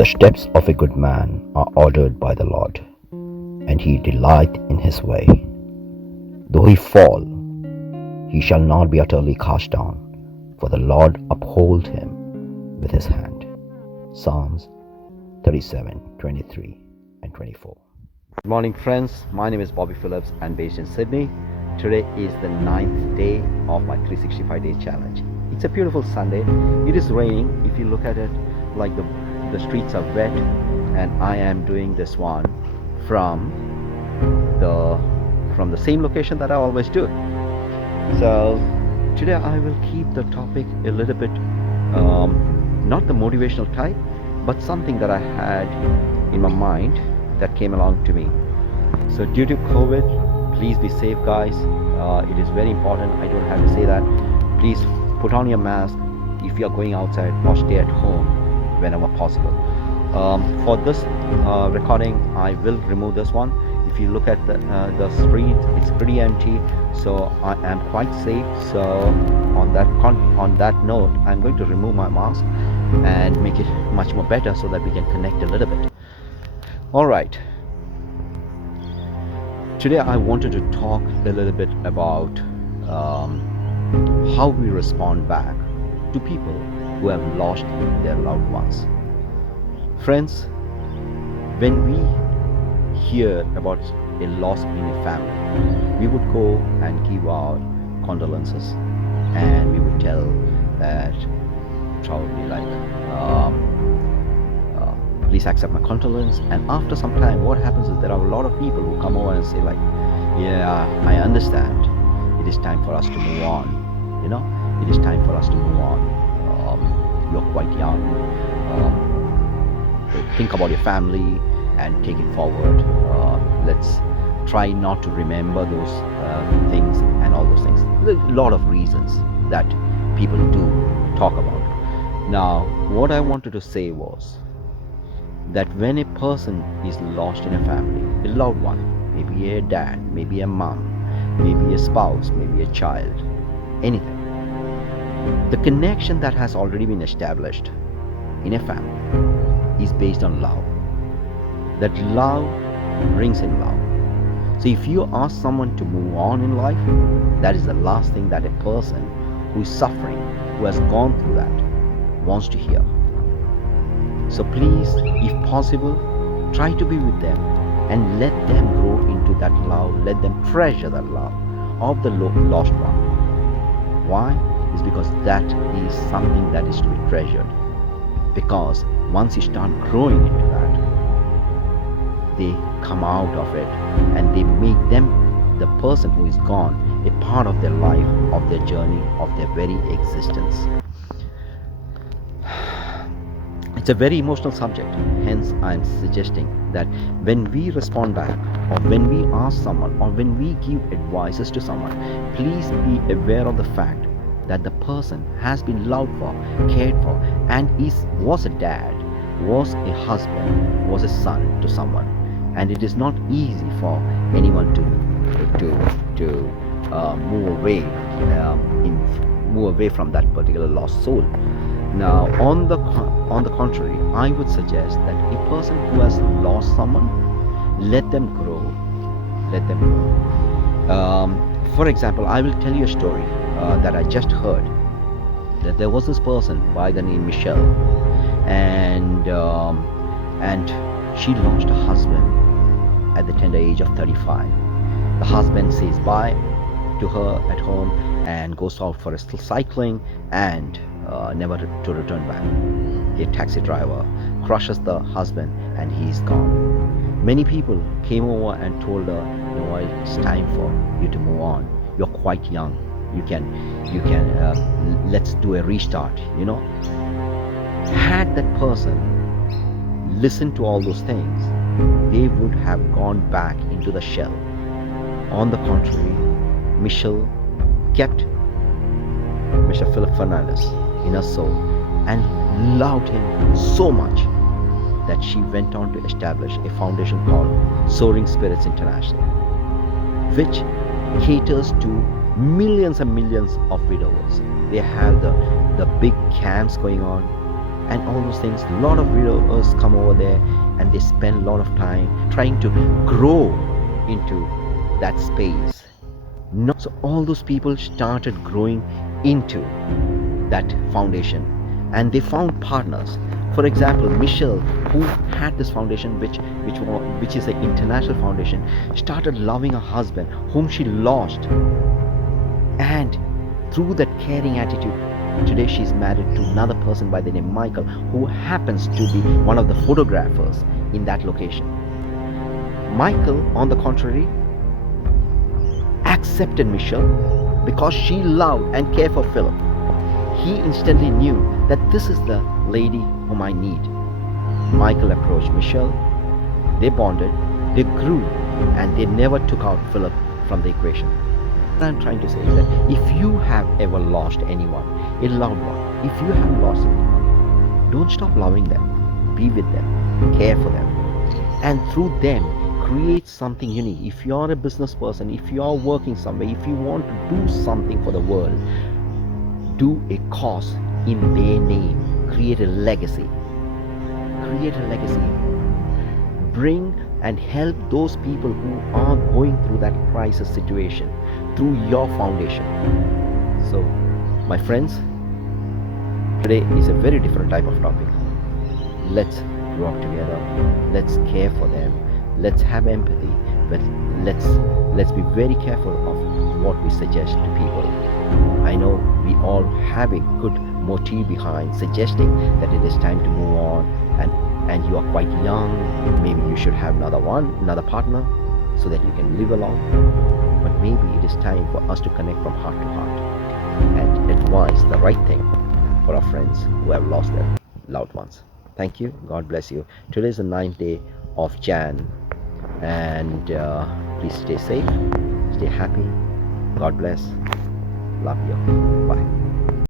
The steps of a good man are ordered by the Lord, and he delighteth in his way. Though he fall, he shall not be utterly cast down, for the Lord uphold him with his hand. Psalms 37:23 and 24. Good morning, friends. My name is Bobby Phillips and based in Sydney. Today is the 9th day of my 365 day challenge. It's a beautiful Sunday. It is raining. If you look at it, like the streets are wet, and I am doing this one from the same location that I always do. So today I will keep the topic a little bit not the motivational type, but something that I had in my mind that came along to me. So due to COVID, please be safe, guys. It is very important. I don't have to say that. Please put on your mask if you are going outside, or stay at home whenever possible. For this recording, I will remove this one. If you look at the street, it's pretty empty, so I am quite safe. So on that note, I'm going to remove my mask and make it much more better so that we can connect a little bit. All right. Today I wanted to talk a little bit about how we respond back to people who have lost their loved ones. Friends, when we hear about a loss in a family, we would go and give our condolences, and we would tell that probably like please accept my condolence. And after some time, what happens is there are a lot of people who come over and say like, yeah, I understand, it is time for us to move on, it is time for us to move on. You're quite young, think about your family and take it forward. Let's try not to remember those things and all those things. There's a lot of reasons that people do talk about. Now, what I wanted to say was that when a person is lost in a family, a loved one, maybe a dad, maybe a mom, maybe a spouse, maybe a child, anything, the connection that has already been established in a family is based on love. That love brings in love. So if you ask someone to move on in life, that is the last thing that a person who is suffering, who has gone through that, wants to hear. So please, if possible, try to be with them and let them grow into that love. Let them treasure that love of the lost one. Why? It's because that is something that is to be treasured. Because once you start growing into that, they come out of it and they make them, the person who is gone, a part of their life, of their journey, of their very existence. It's a very emotional subject. Hence, I am suggesting that when we respond back, or when we ask someone, or when we give advices to someone, please be aware of the fact that the person has been loved for, cared for, and was a dad, was a husband, was a son to someone. And it is not easy for anyone to move away from that particular lost soul. Now, on the contrary, I would suggest that a person who has lost someone, let them grow. Let them grow. For example, I will tell you a story that I just heard. That there was this person by the name Michelle, and she lost her husband at the tender age of 35. The husband says bye to her at home and goes out for a cycling and never to return back. A taxi driver crushes the husband and he's gone. Many people came over and told her, it's time for you to move on. You're quite young. You can let's do a restart. Had that person listened to all those things, they would have gone back into the shell. On the contrary, Michelle kept Mr. Philip Fernandez in her soul and loved him so much that she went on to establish a foundation called Soaring Spirits International, which caters to millions and millions of widowers. They have the big camps going on, and all those things. A lot of widowers come over there and they spend a lot of time trying to grow into that space. So all those people started growing into that foundation and they found partners. For example, Michelle, who had this foundation, which is an international foundation, started loving her husband, whom she lost, and through that caring attitude, today she's married to another person by the name Michael, who happens to be one of the photographers in that location. Michael, on the contrary, accepted Michelle because she loved and cared for Philip. He instantly knew that this is the lady whom I need. Michael approached Michelle, they bonded, they grew, and they never took out Philip from the equation. What I'm trying to say is that if you have ever lost anyone, a loved one, if you have lost anyone, don't stop loving them. Be with them, care for them, and through them, create something unique. If you're a business person, if you're working somewhere, if you want to do something for the world, do a cause in their name. Create a legacy. Create a legacy. Bring and help those people who are going through that crisis situation through your foundation. So, my friends, today is a very different type of topic. Let's grow up together. Let's care for them. Let's have empathy. But let's be very careful of what we suggest to people. I know we all have a good motive behind suggesting that it is time to move on, and you are quite young. Maybe you should have another partner, so that you can live along. But maybe it is time for us to connect from heart to heart and advise the right thing for our friends who have lost their loved ones. Thank you. God bless you. Today is the 9th day of Jan, and please stay safe, stay happy. God bless. Love you. Bye.